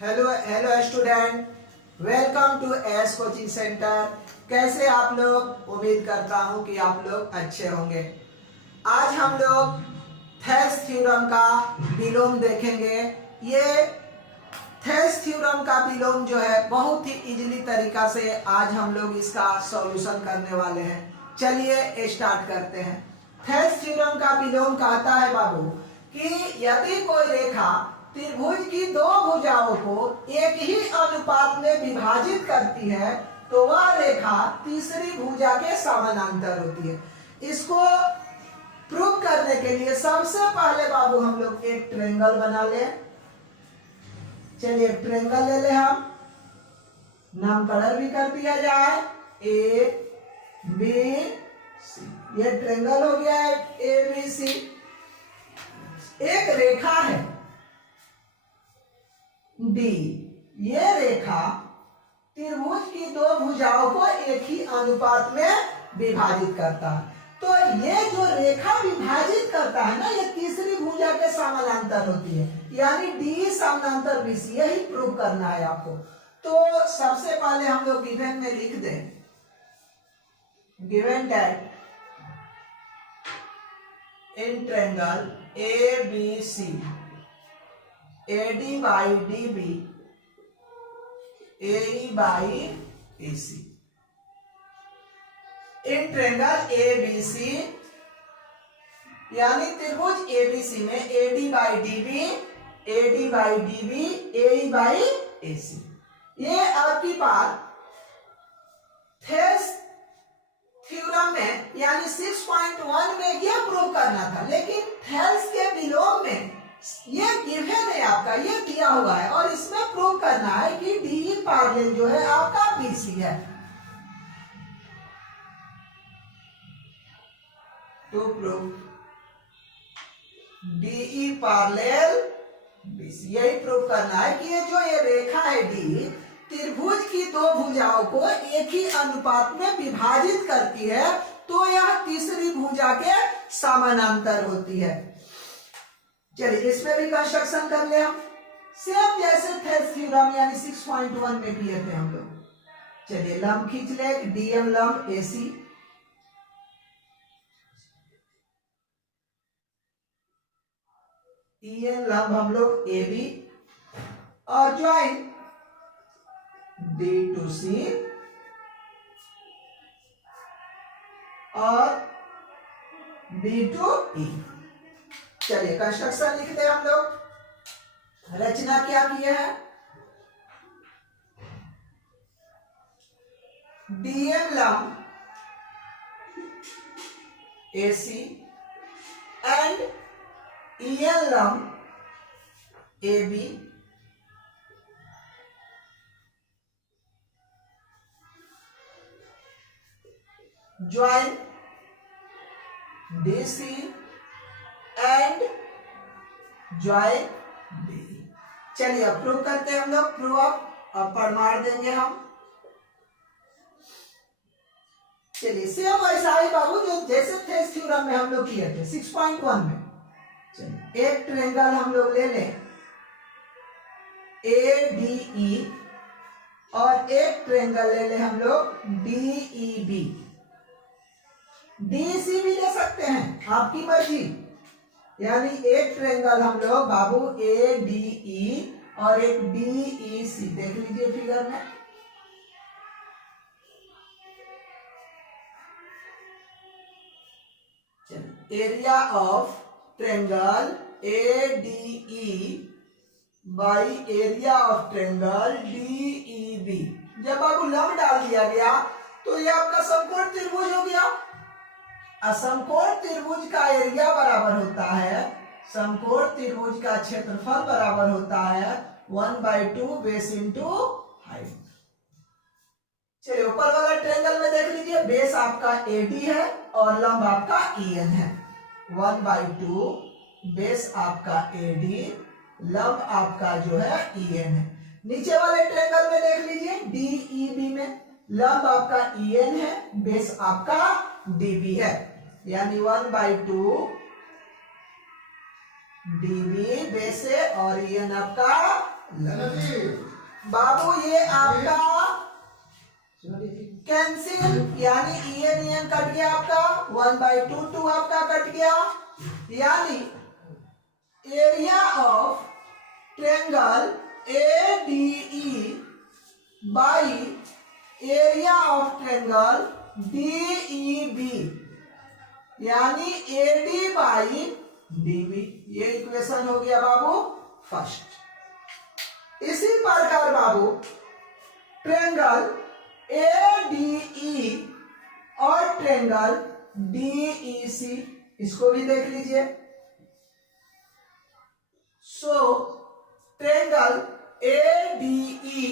Hello hello student, welcome to S coaching centre. कैसे आप लोग? उम्मीद करता हूं कि आप लोग अच्छे होंगे। आज हम लोग थेल्स थ्योरम का विलोम देखेंगे। ये थेल्स थ्योरम का विलोम जो है बहुत ही इजीली तरीका से आज हम लोग इसका सॉल्यूशन करने वाले हैं। चलिए स्टार्ट करते हैं। थेल्स थ्योरम का विलोम कहता है बाबू कि यदि कोई रेखा त्रिभुज की दो भुजाओं को एक ही अनुपात में विभाजित करती है तो वह रेखा तीसरी भुजा के समानांतर होती है। इसको प्रूव करने के लिए सबसे पहले बाबू हम लोग एक ट्रायंगल बना ले। चलिए एक ट्रायंगल ले ले, हम नामकरण भी कर दिया जाए ए बी सी। ये ट्रायंगल हो गया है ए बी सी। एक रेखा है डी, ये रेखा त्रिभुज की दो भुजाओं को एक ही अनुपात में विभाजित करता है। तो ये जो रेखा विभाजित करता है ना, ये तीसरी भुजा के समानांतर होती है, यानी डी समानांतर बीसी। यही प्रूव करना है आपको। तो सबसे पहले हम लोग गिवन में लिख दें, given that in triangle A B C AD by DB AE by AC। In triangle ABC यानी त्रिभुज ABC में AD by DB AD by DB AE by AC। ये आपकी बात थेल्स थ्योरम में यानी 6.1 में यह प्रूव करना था, लेकिन थेल्स के विलोम में ये गिवन है आपका, ये दिया हुआ है और इसमें प्रूव करना है कि डी पैरेलल जो है आपका बीसी है। To prove D parallel BC, यही प्रूव करना है कि ये रेखा है डी त्रिभुज की दो भुजाओं को एक ही अनुपात में विभाजित करती है, तो यह तीसरी भुजा के समानांतर होती है। चलिए इसमें भी कंस्ट्रक्शन कर ले हम, सेम जैसे थेल्स थ्योरम यानी 6.1 में किए थे हम लोग। चलिए लंब खींच ले, डीएम लंब एसी, ईएन लंब हम लोग एबी और ज्वाइन डी टू सी और बी टू ई। चलिए कंस्ट्रक्शन लिखते हैं हम लोग। रचना क्या किए हैं? डीएम लंब एसी एंड ईएन लंब AB join DC and join D. चलिए अब प्रूव करते हैं हम लोग। प्रूव अब प्रमाण देंगे हम। चलिए सेम वैसा ही बाबू जो जैसे थेल्स थ्योरम में हम लोग किए थे 6.1 में। चलिए एक ट्रायंगल हम लोग ले लें ADE और एक ट्रायंगल ले लें हम लोग DEB। DC भी ले सकते हैं, आपकी मर्जी। यानी एक ट्रायंगल हम लोग बाबू ADE और एक DEC, देख लीजिए फिगर में। Area of triangle ADE by area of triangle DEB। जब बाबू लंब डाल दिया गया तो ये आपका समकोण त्रिभुज हो गया। समकोण त्रिभुज का एरिया बराबर होता है, समकोण त्रिभुज का क्षेत्रफल बराबर होता है 1/2 बेस इंटू हाइट। चलिए ऊपर वाला ट्रायंगल में देख लीजिए, बेस आपका AD है और लंब आपका EN है। 1/2 बेस आपका AD, लंब आपका जो है EN है। नीचे वाले ट्रायंगल में देख लीजिए DEB में लंब आपका EN है, बेस आपका DB है, यानी 1/2 DB बेस है और EN आपका बाबू ये आपका कैंसिल, यानी ये नियम कट गया आपका, 1/2 2 आपका कट गया, यानी area of triangle ADE by area of triangle DEB, यानी AD बाई DB। ये इक्वेशन हो गया बाबू फर्स्ट। इसी प्रकार बाबू ट्रायंगल ADE और ट्रायंगल DEC, इसको भी देख लीजिए। So triangle ADE,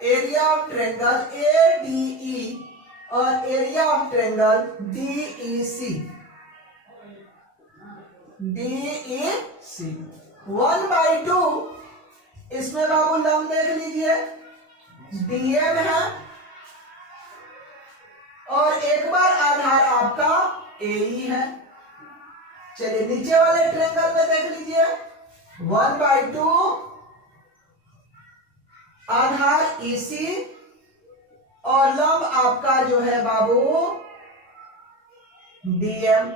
area of triangle ADE और एरिया ऑफ ट्रायंगल DEC, 1/2, इसमें बाबू लंब देख लीजिए, DM है और एक बार आधार आपका AE है। चलिए नीचे वाले ट्रायंगल में देख लीजिए, 1/2 आधार EC और लंब आपका जो है बाबू DM।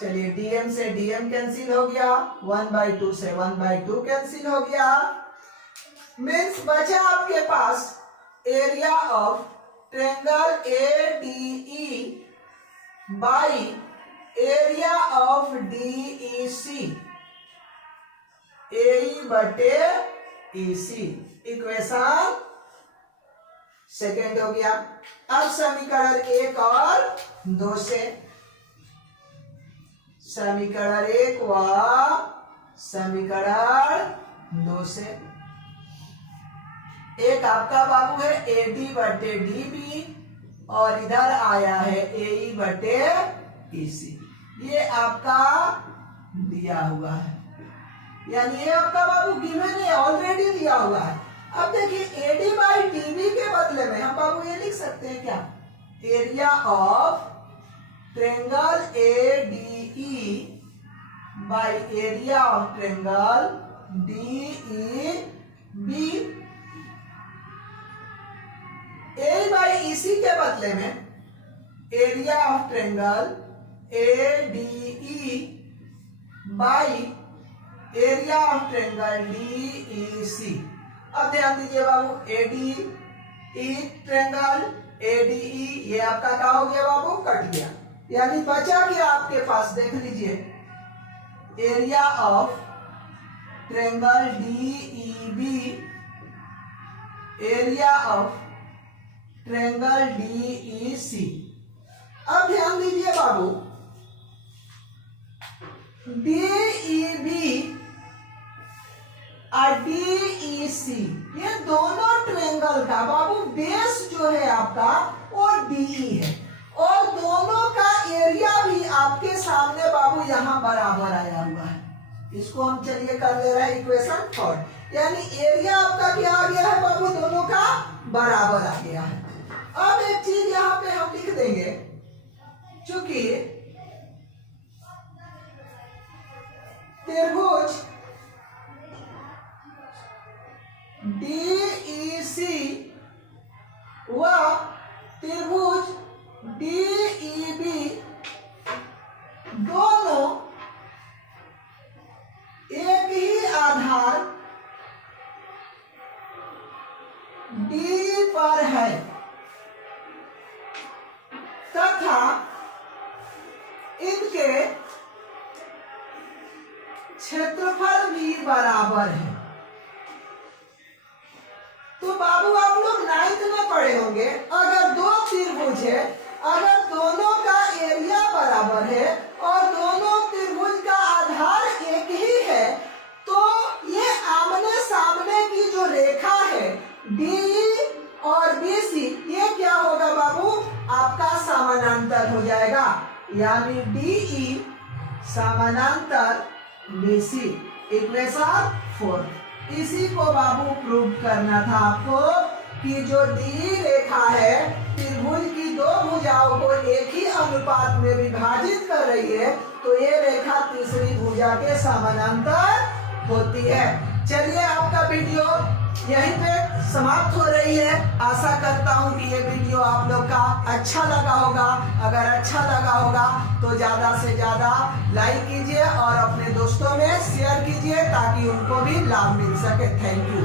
चलिए DM से DM कैंसिल हो गया, 1/2 से 1/2 कैंसिल हो गया, मीन्स बचा आपके पास area of triangle ADE by area of DEC, AE बटे EC। इक्वेशन सेकेंड हो गया। अब समीकरण 1 और 2 से, समीकरण 1 व समीकरण 2 से, एक आपका बाबू है AD बटे DB और इधर आया है AE बटे EC। ये आपका दिया हुआ है, यानी ये आपका बाबू गिवन है, ऑलरेडी दिया हुआ है। अब देखिए AD बाई DB के बदले में हम बाबू ये लिख सकते हैं क्या, area of triangle ADE by area of triangle DEB। A by EC के बदले में area of triangle ADE by area of triangle DEC। अब ध्यान दीजिए बाबू, ADE ट्रायंगल ADE ये आपका क्या हो गया बाबू, कट गया, यानी बचा क्या आपके पास, देख लीजिए, area of triangle DEB, area of triangle DEC। अब ध्यान दीजिए बाबू, DEB और DEC ये दोनों ट्रायंगल का बाबू बेस जो है आपका वो DE है और दोनों का एरिया भी आपके सामने बाबू यहाँ बराबर आया हुआ है। इसको हम चलिए कर ले रहे हैं इक्वेशन थर्ड, यानी एरिया आपका क्या आ गया है बाबू, दोनों का बराबर आ गया है। अब एक चीज यहाँ पे हम लिख देंगे, चूंकि त्रिभुज DEC व त्रिभुज DEB दोनों एक ही आधार D पर है तथा इनके क्षेत्रफल भी बराबर है। तो बाबू आप लोग 9th में पढ़े होंगे, अगर दो त्रिभुज है, अगर दोनों का एरिया बराबर है और दोनों त्रिभुज का आधार एक ही है, तो ये आमने सामने की जो रेखा है DE और BC, ये क्या होगा बाबू, आपका समानांतर हो जाएगा, यानी DE समानांतर BC। इक्वेशन 4, इसी को बाबू प्रूव करना था आपको कि जो DE रेखा है त्रिभुज की दो भुजाओं को एक ही अनुपात में विभाजित कर रही है, तो ये रेखा तीसरी भुजा के समानांतर होती है। चलिए आपका वीडियो यहीं पे समाप्त हो रही है। आशा करता हूँ कि ये वीडियो आप लोग का अच्छा लगा होगा। अगर अच्छा लगा होगा तो ज़्यादा से ज़्यादा लाइक कीजिए और अपने दोस्तों में शेयर कीजिए ताकि उनको भी लाभ मिल सके। Thank you.